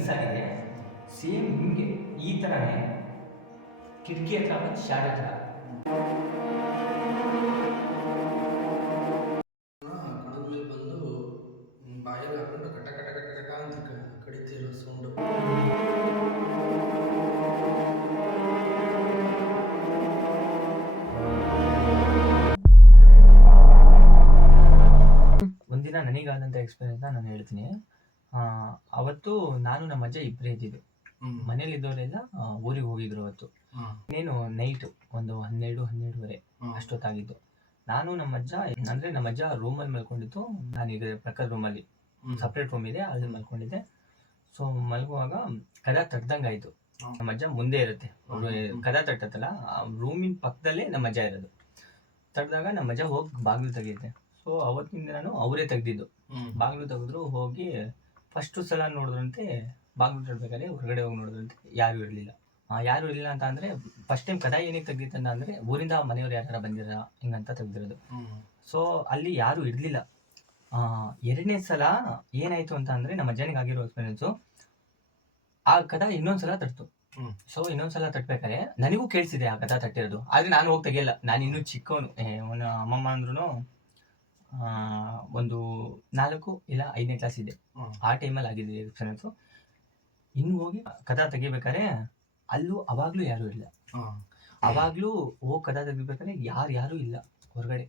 Miss ಆಗಿದೆ. Same ಹಿಂಗೆ ಈ ಥರನೇ ಕಿಟಕಿ ಹತ್ರ ಮತ್ತು ಶಾಡ್ ಹತ್ರ ಕಣದ ಮೇಲೆ ಬಂದು ಬಾಯಲ್ಲಿ ಹಾಕೊಂಡು ಕಟ ಕಟ ಕಟ ಕಟ ಅಂತ ಕಡಿತಿರೋ ಸೌಂಡು. ಒಂದಿನ ನನಗಾದಂಥ ಎಕ್ಸ್ಪೀರಿಯನ್ಸ್ನ ನಾನು ಹೇಳ್ತೀನಿ. ಅವತ್ತು ನಾನು ನಮ್ಮ ಅಜ್ಜ ಇಬ್ಬರೇ ಇದ್ದಿದ್ದು. ಮನೇಲಿದ್ದವರೆಲ್ಲ ಊರಿಗೆ ಹೋಗಿದ್ರು ಅವತ್ತು. ಇನ್ನೇನು ನೈಟು ಒಂದು 12-12:30 ಅಷ್ಟೊತ್ತಾಗಿದ್ದು. ನಾನು ನಮ್ಮ ಅಜ್ಜ ಅಂದರೆ ನಮ್ಮ ಅಜ್ಜ ರೂಮಲ್ಲಿ ಮಲ್ಕೊಂಡಿತ್ತು. ನಾನೀಗ ಪಕ್ಕದ ರೂಮಲ್ಲಿ ಸಪ್ರೇಟ್ ರೂಮ್ ಇದೆ, ಅಲ್ಲಿ ಮಲ್ಕೊಂಡಿದ್ದೆ. ಸೊ ಮಲಗುವಾಗ ಕದ ತಟ್ಟದಂಗಾಯಿತು. ನಮ್ಮ ಅಜ್ಜ ಮುಂದೆ ಇರುತ್ತೆ, ಕದ ತಟ್ಟತ್ತಲ್ಲ, ಆ ರೂಮಿನ ಪಕ್ಕದಲ್ಲೇ ನಮ್ಮ ಅಜ್ಜ ಇರೋದು. ತಟ್ಟಿದಾಗ ನಮ್ಮ ಅಜ್ಜ ಹೋಗಿ ಬಾಗಿಲು ತೆಗೆಯುತ್ತೆ. ಸೊ ಅವತ್ತಿಂದ ನಾನು ಅವರೇ ತೆಗ್ದಿದ್ದು. ಬಾಗಿಲು ತೆಗೆದ್ರು, ಹೋಗಿ ಫಸ್ಟು ಸಲ ನೋಡಿದ್ರಂತೆ ಬಾಗಿಲು ತಡ್ಬೇಕಾದ್ರೆ ಹೊರಗಡೆ ಹೋಗಿ ನೋಡಿದ್ರಂತೆ ಯಾರು ಇರಲಿಲ್ಲ. ಯಾರು ಇರಲಿಲ್ಲ ಅಂತ ಅಂದರೆ ಫಸ್ಟ್ ಟೈಮ್ ಕದ ಏನಕ್ಕೆ ತೆಗ್ದಿತ್ತಂತ ಅಂದರೆ ಊರಿಂದ ಮನೆಯವ್ರು ಯಾರು ಬಂದಿರ ಹಿಂಗಂತ ತೆಗ್ದಿರೋದು. ಸೊ ಅಲ್ಲಿ ಯಾರು ಇರಲಿಲ್ಲ. ಎರಡನೇ ಸಲ ಏನಾಯಿತು ಅಂತ ಅಂದರೆ ನಮ್ಮ ಅಜ್ಜನಿಗೆ ಆಗಿರೋ ಎಕ್ಸ್ಪೀರಿಯನ್ಸು, ಆ ಕದ ಇನ್ನೊಂದ್ಸಲ ತಟ್ತು. ಸೊ ಇನ್ನೊಂದ್ಸಲ ತಟ್ಬೇಕಾದ್ರೆ ನನಗೂ ಕೇಳಿಸಿದೆ ಆ ಕದ ತಟ್ಟಿರೋದು, ಆದರೆ ನಾನು ಹೋಗಿ ತೆಗಿಯಲ್ಲ. ನಾನು ಇನ್ನೂ ಚಿಕ್ಕವನು. ಅಮ್ಮಮ್ಮ ಅಂದ್ರೂ ಒಂದು 4 ಇಲ್ಲ 5ನೇ ಕ್ಲಾಸ್ ಇದೆ. ಆ ಟೈಮಲ್ಲಿ ಆಗಿದೆ ಎಕ್ಸ್ಪೀರಿಯನ್ಸು. ಇನ್ನು ಹೋಗಿ ಕದ ತೆಗಿಬೇಕಾದ್ರೆ ಅಲ್ಲೂ ಅವಾಗಲೂ ಯಾರೂ ಇಲ್ಲ. ಅವಾಗಲೂ ಹೋಗಿ ಕದ ತೆಗಿಬೇಕಾದ್ರೆ ಯಾರು ಇಲ್ಲ ಹೊರಗಡೆ.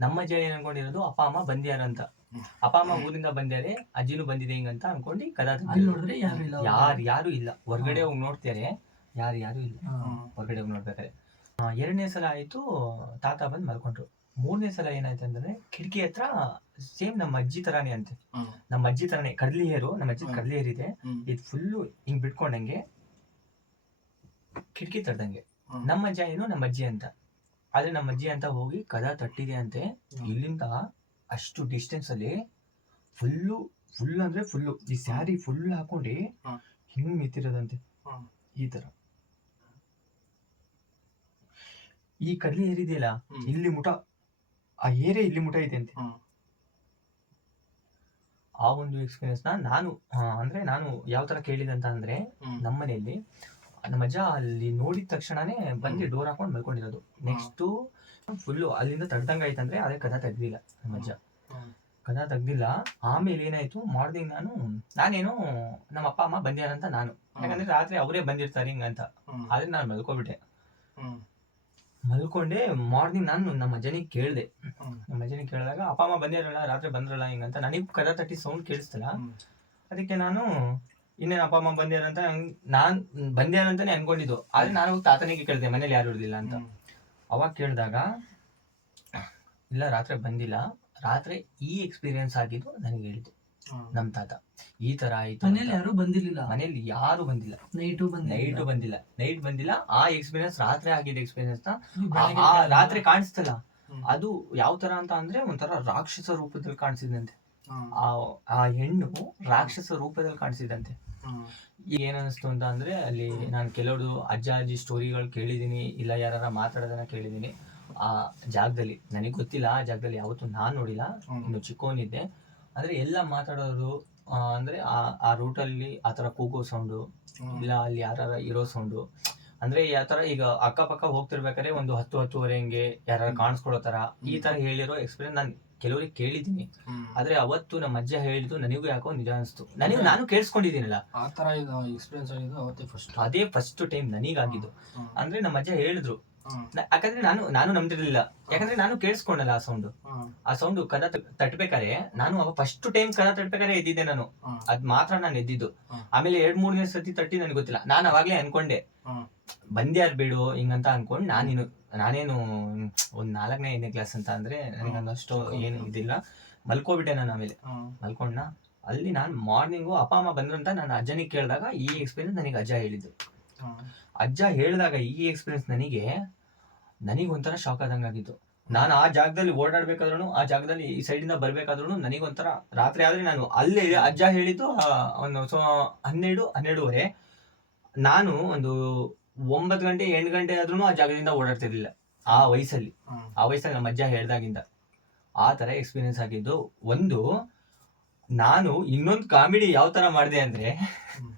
ನಮ್ಮ ಅಜ್ಜ ಏನು ಅನ್ಕೊಂಡಿರೋದು ಅಪ್ಪ ಅಮ್ಮ ಬಂದ್ಯಾರ ಅಂತ. ಅಪ್ಪ ಅಮ್ಮ ಊರಿಂದ ಬಂದ್ಯಾರೆ, ಅಜ್ಜಿನೂ ಬಂದಿದೆ ಹಿಂಗಂತ ಅನ್ಕೊಂಡು ಕದ ನೋಡಿದ್ರೆ ಯಾರು ಇಲ್ಲ. ಹೊರಗಡೆ ಹೋಗಿ ನೋಡ್ತಾರೆ, ಯಾರು ಇಲ್ಲ ಹೊರಗಡೆ ಹೋಗಿ ನೋಡ್ಬೇಕಾದ್ರೆ. ಎರಡನೇ ಸಲ ಆಯಿತು, ತಾತ ಬಂದು ಮಲ್ಕೊಂಡ್ರು. ಮೂರನೇ ಸಲ ಏನಾಯ್ತು ಅಂದ್ರೆ ಕಿಟಕಿ ಹತ್ರ ಸೇಮ್ ನಮ್ಮ ಅಜ್ಜಿ ತರಾನೇ ಅಂತೆ. ನಮ್ಮ ಅಜ್ಜಿ ತರಾನೇ ಕಡ್ಲಿ ಏರು, ನಮ್ಮ ಅಜ್ಜಿ ಕಡ್ಲಿ ಏರಿದೆ, ಇದು ಫುಲ್ಲು ಹಿಂಗ್ ಬಿಟ್ಕೊಂಡಂಗೆ ಕಿಟಕಿ ತಡ್ದಂಗೆ. ನಮ್ಮ ಅಜ್ಜ ಏನು ನಮ್ಮ ಅಜ್ಜಿ ಅಂತ, ಆದ್ರೆ ನಮ್ಮ ಅಜ್ಜಿ ಅಂತ ಹೋಗಿ ಕದ ತಟ್ಟಿದೆ ಅಂತೆ. ಇಲ್ಲಿಂದ ಅಷ್ಟು ಡಿಸ್ಟೆನ್ಸ್ ಅಲ್ಲಿ ಫುಲ್ ಅಂದ್ರೆ ಫುಲ್ಲು ಈ ಸ್ಯಾರಿ ಫುಲ್ ಹಾಕೊಂಡು ಹಿಂಗ್ ನಿಂತಿರೋದಂತೆ ಈ ತರ. ಈ ಕಡ್ಲಿ ಏರಿದೆಯಲ್ಲ ಇಲ್ಲಿ ಮುಟ, ಆ ಏರೆ ಇಲ್ಲಿ ಮುಟ ಇದೆ ಅಂತೆ. ಆ ಒಂದು ಎಕ್ಸ್ಪೀರಿಯನ್ಸ್ ನಾನು ಯಾವ ತರ ಕೇಳಿದೆ ಅಂತ ಅಂದ್ರೆ, ನಮ್ಮನೆಯಲ್ಲಿ ನಮ್ಮ ಅಜ್ಜ ಅಲ್ಲಿ ನೋಡಿದ ತಕ್ಷಣನೇ ಬಂದು ಡೋರ್ ಹಾಕೊಂಡು ಮಲ್ಕೊಂಡಿರೋದು. ನೆಕ್ಸ್ಟ್ ಫುಲ್ಲು ಅಲ್ಲಿಂದ ತಡ್ದಂಗ ಆಯ್ತಂದ್ರೆ ಅದೇ ಕದ ತೆಗ್ದಿಲ್ಲ ನಮ್ಮ ಅಜ್ಜ, ಕದ ತೆಗ್ದಿಲ್ಲ. ಆಮೇಲೆ ಏನಾಯ್ತು, ಮಾರ್ನಿಂಗ್ ನಾನೇನು ನಮ್ಮ ಅಪ್ಪ ಅಮ್ಮ ಬಂದ್ಯಾರಂತ ನಾನು, ಯಾಕಂದ್ರೆ ರಾತ್ರಿ ಅವರೇ ಬಂದಿರ್ತಾರೆ ಹಿಂಗಂತ, ಆದ್ರೆ ನಾನು ಮಲ್ಕೊಬಿಟ್ಟೆ. ಮಲ್ಕೊಂಡೆ. ಮಾರ್ನಿಂಗ್ ನಾನು ನಮ್ಮ ಅಜ್ಜನಿಗೆ ಕೇಳಿದೆ. ನಮ್ಮ ಅಜ್ಜನಿಗೆ ಕೇಳಿದಾಗ ಅಪ್ಪ ಅಮ್ಮ ಬಂದಿರಲ್ಲ, ರಾತ್ರಿ ಬಂದ್ರಲ್ಲ ಹಿಂಗಂತ. ನನಗೂ ಕದ ತಟ್ಟಿ ಸೌಂಡ್ ಕೇಳಿಸ್ತಲ್ಲ. ಅದಕ್ಕೆ ನಾನು ಇನ್ನೇನು ಅಪ್ಪ ಅಮ್ಮ ಬಂದ್ಯಾರಂತ ನಾನು ಬಂದ್ಯಾರಂತಾನೆ ಅನ್ಕೊಂಡಿದ್ದು. ಆದ್ರೆ ನಾನು ತಾತನಿಗೆ ಕೇಳಿದೆ ಮನೇಲಿ ಯಾರು ಇರಲಿಲ್ಲ ಅಂತ. ಅವಾಗ ಕೇಳಿದಾಗ ಇಲ್ಲ ರಾತ್ರಿ ಬಂದಿಲ್ಲ, ರಾತ್ರಿ ಈ ಎಕ್ಸ್ಪೀರಿಯನ್ಸ್ ಆಗಿದ್ದು ನನಗೆ ಹೇಳಿದ್ದು ನಮ್ ತಾತ. ಈ ತರ ಆಯ್ತು, ಮನೇಲಿ ಯಾರು ಬಂದಿರ್ಲಿಲ್ಲ, ಮನೇಲಿ ಯಾರು ಬಂದಿಲ್ಲ, ನೈಟ್ ಬಂದಿಲ್ಲ. ಆ ಎಕ್ಸ್ಪೀರಿಯನ್ಸ್ ರಾತ್ರಿ ಆಗಿದ್ದ ಎಕ್ಸ್ಪೀರಿಯನ್ಸ್ ರಾತ್ರಿ ಕಾಣಿಸ್ತಲ್ಲ, ಅದು ಯಾವ ತರ ಅಂತ ಅಂದ್ರೆ ಒಂಥರ ರಾಕ್ಷಸ ರೂಪದಲ್ಲಿ ಕಾಣಿಸಿದಂತೆ. ಆ ಹೆಣ್ಣು ರಾಕ್ಷಸ ರೂಪದಲ್ಲಿ ಕಾಣಿಸಿದಂತೆ. ಈಗ ಏನನ್ನಿಸ್ತು ಅಂತ ಅಂದ್ರೆ, ಅಲ್ಲಿ ನಾನು ಕೆಲವ್ರದ್ದು ಅಜ್ಜ ಅಜ್ಜಿ ಸ್ಟೋರಿಗಳು ಕೇಳಿದೀನಿ, ಇಲ್ಲ ಯಾರ ಮಾತಾಡೋದನ್ನ ಕೇಳಿದೀನಿ. ಆ ಜಾಗದಲ್ಲಿ ನನಗೆ ಗೊತ್ತಿಲ್ಲ, ಆ ಜಾಗದಲ್ಲಿ ಯಾವತ್ತೂ ನಾನ್ ನೋಡಿಲ್ಲ, ಇನ್ನು ಚಿಕ್ಕವನಿದ್ದೆ. ಅಂದ್ರೆ ಎಲ್ಲ ಮಾತಾಡೋರು ಅಂದ್ರೆ ಆ ರೂಟಲ್ಲಿ ಆ ತರ ಕೂಗೋ ಸೌಂಡು, ಇಲ್ಲ ಅಲ್ಲಿ ಯಾರ ಇರೋ ಸೌಂಡು. ಅಂದ್ರೆ ಯಾವ ತರ ಈಗ ಅಕ್ಕಪಕ್ಕ ಹೋಗ್ತಿರ್ಬೇಕಾದ್ರೆ ಒಂದು 10-10:30 ಹಿಂಗೆ ಯಾರು ಕಾಣಿಸ್ಕೊಳ್ಳೋ ತರ ಈ ತರ ಹೇಳಿರೋ ಎಕ್ಸ್ಪೀರಿಯನ್ಸ್ ನಾನು ಕೆಲವ್ರಿಗೆ ಕೇಳಿದ್ದೀನಿ. ಆದ್ರೆ ಅವತ್ತು ನಮ್ಮ ಅಜ್ಜ ಹೇಳಿದ್ದು ನನಗೂ ಯಾಕೋ ನಿಜ ಅನಿಸ್ತು. ನಾನು ಕೇಳಿಸ್ಕೊಂಡಿದ್ದೀನಲ್ಲ, ಆ ತರ ಎಕ್ಸ್ಪೀರಿಯನ್ಸ್ ಆಗಿದ್ದು ಅವತ್ತೇ ಅದೇ ಫಸ್ಟ್ ಟೈಮ್ ನನಗಾಗಿದ್ದು. ಅಂದ್ರೆ ನಮ್ಮ ಅಜ್ಜ ಹೇಳಿದ್ರು, ಯಾಕಂದ್ರೆ ನಾನು ನಂಬ್ತಿರ್ಲಿಲ್ಲ, ಯಾಕಂದ್ರೆ ನಾನು ಕೇಳಿಸ್ಕೊಂಡಲ್ಲ ಆ ಸೌಂಡ್ ಕದ ತಟ್ಬೇಕಾರೆ. ನಾನು ಅವಾಗ ಫಸ್ಟ್ ಟೈಮ್ ಕದ ತಟ್ಬೇಕಾರೆ ಎದ್ದಿದ್ದೆ ನಾನು, ಅದ್ ಮಾತ್ರ ನಾನು ಎದ್ದಿದ್ದು. ಆಮೇಲೆ 2-3ನೇ ಸತಿ ತಟ್ಟಿ ನನಗೆ ಗೊತ್ತಿಲ್ಲ. ನಾನು ಅವಾಗ್ಲೇ ಅನ್ಕೊಂಡೆ ಬಂದ್ಯಾರು ಬೇಡು ಹಿಂಗಂತ ಅನ್ಕೊಂಡ್ ನಾನೇನು ಒಂದ್ 4ನೇ-5ನೇ ಕ್ಲಾಸ್ ಅಂತ ಅಂದ್ರೆ ನನಗಷ್ಟು ಏನು ಇದಿಲ್ಲ. ಮಲ್ಕೋಬಿಟ್ಟೆ ನಾನು. ಆಮೇಲೆ ಮಲ್ಕೊಂಡ ಅಲ್ಲಿ ನಾನು ಮಾರ್ನಿಂಗು ಅಪ್ಪ ಅಮ್ಮ ಬಂದ್ರಂತ ನಾನು ಅಜ್ಜನಿಗೆ ಕೇಳಿದಾಗ ಈ ಎಕ್ಸ್ಪೀರಿಯನ್ಸ್ ನನಗೆ ಅಜ್ಜ ಹೇಳಿದ್ದು. ಅಜ್ಜ ಹೇಳಿದಾಗ ಈ ಎಕ್ಸ್ಪೀರಿಯನ್ಸ್ ನನಗೊಂಥರ ಶಾಕ್ ಆದಂಗಾಗಿತ್ತು. ನಾನು ಆ ಜಾಗದಲ್ಲಿ ಓಡಾಡ್ಬೇಕಾದ್ರೂ, ಆ ಜಾಗದಲ್ಲಿ ಈ ಸೈಡಿಂದ ಬರ್ಬೇಕಾದ್ರೂ ನನಗೊಂಥರ ರಾತ್ರಿ ಆದ್ರೆ ನಾನು ಅಲ್ಲೇ ಅಜ್ಜ ಹೇಳಿದ್ದು ಒಂದು 12-12:30. ನಾನು ಒಂದು 9 ಗಂಟೆ 8 ಗಂಟೆ ಆದ್ರೂ ಆ ಜಾಗದಿಂದ ಓಡಾಡ್ತಿರ್ಲಿಲ್ಲ ಆ ವಯಸ್ಸಲ್ಲಿ ನಮ್ಮ ಅಜ್ಜ ಹೇಳ್ದಾಗಿಂದ. ಆ ತರ ಎಕ್ಸ್ಪೀರಿಯನ್ಸ್ ಆಗಿದ್ದು. ಒಂದು ನಾನು ಇನ್ನೊಂದು ಕಾಮಿಡಿ ಯಾವ ತರ ಮಾಡಿದೆ ಅಂದ್ರೆ, ಹ್ಮ್.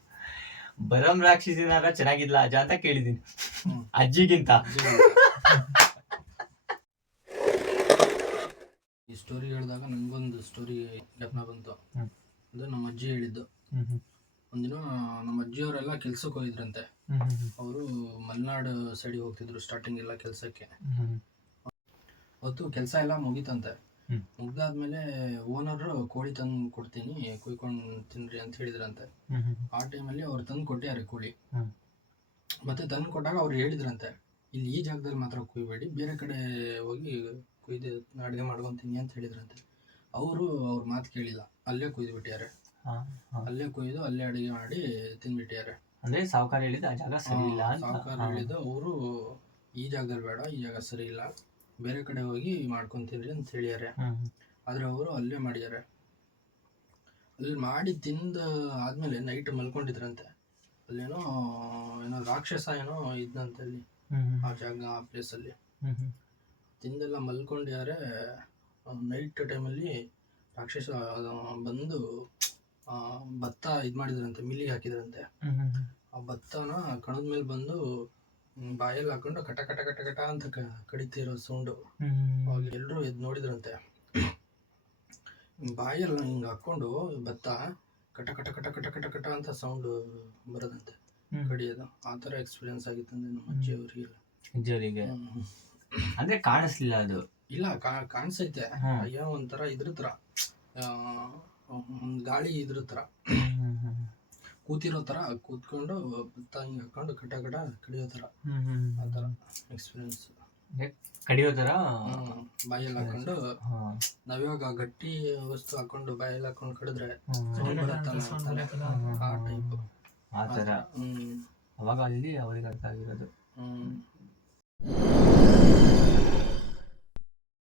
ಬರಂ ರಾಕ್ಷಸಿನಾರ ಚೆನ್ನಾಗಿದ್ಲ ಅಜ್ಜ ಅಂತ ಕೇಳಿದೀನಿ ಹ್ಮ್. ಅಜ್ಜಿಗಿಂತ. ಈ ಸ್ಟೋರಿ ಹೇಳಿದಾಗ ನಂಗೊಂದು ಸ್ಟೋರಿ ಜ್ಞಾಪನ ಬಂತು. ಹ್ಮ್. ಅದು ನಮ್ಮ ಅಜ್ಜಿ ಹೇಳಿದ್ದು. ಒಂದಿನ ನಮ್ಮ ಅಜ್ಜಿಯವರೆಲ್ಲ ಕೆಲ್ಸಕ್ಕೆ ಹೋಗಿದ್ರಂತೆ. ಅವರು ಮಲೆನಾಡು ಸೈಡಿಗೆ ಹೋಗ್ತಿದ್ರು ಸ್ಟಾರ್ಟಿಂಗ್ ಎಲ್ಲ ಕೆಲಸಕ್ಕೆ. ಅವತ್ತು ಕೆಲಸ ಎಲ್ಲ ಮುಗೀತಂತೆ. ಮುಗ್ದಾದ್ಮೇಲೆ ಓನರ್ ಕೋಳಿ ತಂದು ಕೊಡ್ತೀನಿ ಕುಯ್ಕೊಂಡು ತಿನ್ರಿ ಅಂತ ಹೇಳಿದ್ರಂತೆ. ಆ ಟೈಮಲ್ಲಿ ಅವ್ರು ತಂದು ಕೊಟ್ಟಾರೆ ಕೋಳಿ. ಮತ್ತೆ ತಂದು ಕೊಟ್ಟಾಗ ಅವ್ರು ಹೇಳಿದ್ರಂತೆ, ಇಲ್ಲಿ ಈ ಜಾಗದಲ್ಲಿ ಮಾತ್ರ ಕುಯ್ಬೇಡಿ, ಬೇರೆ ಕಡೆ ಹೋಗಿ ಕುಯ್ದು ಅಡುಗೆ ಮಾಡ್ಕೊತೀನಿ ಅಂತ ಹೇಳಿದ್ರಂತೆ. ಅವರು ಅವ್ರ ಮಾತು ಕೇಳಿಲ್ಲ, ಅಲ್ಲೇ ಕುಯ್ದು ಬಿಟ್ಟಿದ್ದಾರೆ. ಅಲ್ಲೇ ಕುಯ್ದು ಅಲ್ಲೇ ಅಡುಗೆ ಮಾಡಿ ತಿಂದ್ಬಿಟ್ಟಿದ್ದಾರೆ. ಅಂದ್ರೆ ಸಾವುಕಾರ ಹೇಳಿದ ಆ ಜಾಗ ಸರಿ ಇಲ್ಲ ಅಂತ. ಸಾವುಕಾರ ಹೇಳಿದ್ದು ಅವರು ಈ ಜಾಗದಲ್ಲಿ ಬೇಡ, ಈ ಜಾಗ ಸರಿ ಇಲ್ಲ, ಬೇರೆ ಕಡೆ ಹೋಗಿ ಮಾಡ್ಕೊಂತೀರಿ ಅಂತ ಹೇಳಿದ್ದಾರೆ. ಆದ್ರೆ ಅವರು ಅಲ್ಲೇ ಮಾಡಿದ್ದಾರೆ. ಅಲ್ಲಿ ಮಾಡಿ ತಿಂದ ಆದ್ಮೇಲೆ ನೈಟ್ ಮಲ್ಕೊಂಡಿದ್ರಂತೆ. ಅಲ್ಲೇನೋ ಏನೋ ರಾಕ್ಷಸ ಏನೋ ಇದ್ದಂತೆ ಅಲ್ಲಿ ಆ ಜಾಗ ಆ ಪ್ಲೇಸಲ್ಲಿ. ತಿಂದೆಲ್ಲ ಮಲ್ಕೊಂಡಿದ್ದಾರೆ. ನೈಟ್ ಟೈಮಲ್ಲಿ ರಾಕ್ಷಸ ಬಂದು ಭತ್ತ ಮಾಡಿದ್ರಂತೆ, ಮಿಲ್ಲಿಗೆ ಹಾಕಿದ್ರಂತೆ. ಆ ಭತ್ತನ ಕಣದ ಮೇಲೆ ಬಂದು ಬಾಯಲ್ಲಿ ಹಾಕೊಂಡು ಕಟ ಕಟ ಕಟ ಕಟ ಅಂತ ಕಡಿತಿರೋ ಸೌಂಡು. ಅವಾಗ ಎಲ್ಲರೂ ಎದ್ದು ನೋಡಿದ್ರಂತೆ. ಬಾಯಲ್ಲಿ ಹಿಂಗೆ ಹಾಕೊಂಡು ಭತ್ತ ಕಟ ಕಟ ಕಟ ಕಟ ಕಟ ಕಟ ಅಂತ ಸೌಂಡ್ ಬರೋದಂತೆ, ಕಡಿಯೋದು. ಆ ಥರ ಎಕ್ಸ್ಪೀರಿಯನ್ಸ್ ಆಗಿತ್ತಂದ್ರೆ ನಮ್ಮ ಅಜ್ಜಿಯವರಿಗೆ. ಅಂದ್ರೆ ಕಾಣಿಸ್ಲಿಲ್ಲ ಅದು? ಇಲ್ಲ, ಕಾಣಿಸೈತೆ. ಅಯ್ಯೋ ಒಂಥರ ಇದ್ರ ಥರ, ಒಂದು ಗಾಳಿ ಇದ್ರ ಥರ ಕೂತಿರೋ ಥರ ಕೂತ್ಕೊಂಡು ಭತ್ತ ಹಿಂಗೆ ಹಾಕೊಂಡು ಕಟ ಕಟ ಕಡಿಯೋ ಥರ, ಆ ಥರ ಎಕ್ಸ್ಪೀರಿಯನ್ಸ್. ಕಡಿಯೋ ಥರ ಬಾಯಲ್ಲಿ ಹಾಕೊಂಡು ನಾವಿವಾಗ ಗಟ್ಟಿ ವಸ್ತು ಹಾಕೊಂಡು ಬಾಯಲ್ಲಿ ಹಾಕೊಂಡು ಕಡಿದ್ರೆ ಸೌಂಡ್ ಬರುತ್ತಲ್ಲ, ಆ ಟೈಪ್, ಆ ಥರ. ಅವಾಗ ಅಲ್ಲಿ ಅವ್ರಿಗೆ ಅರ್ಥ ಆಗಿರೋದು.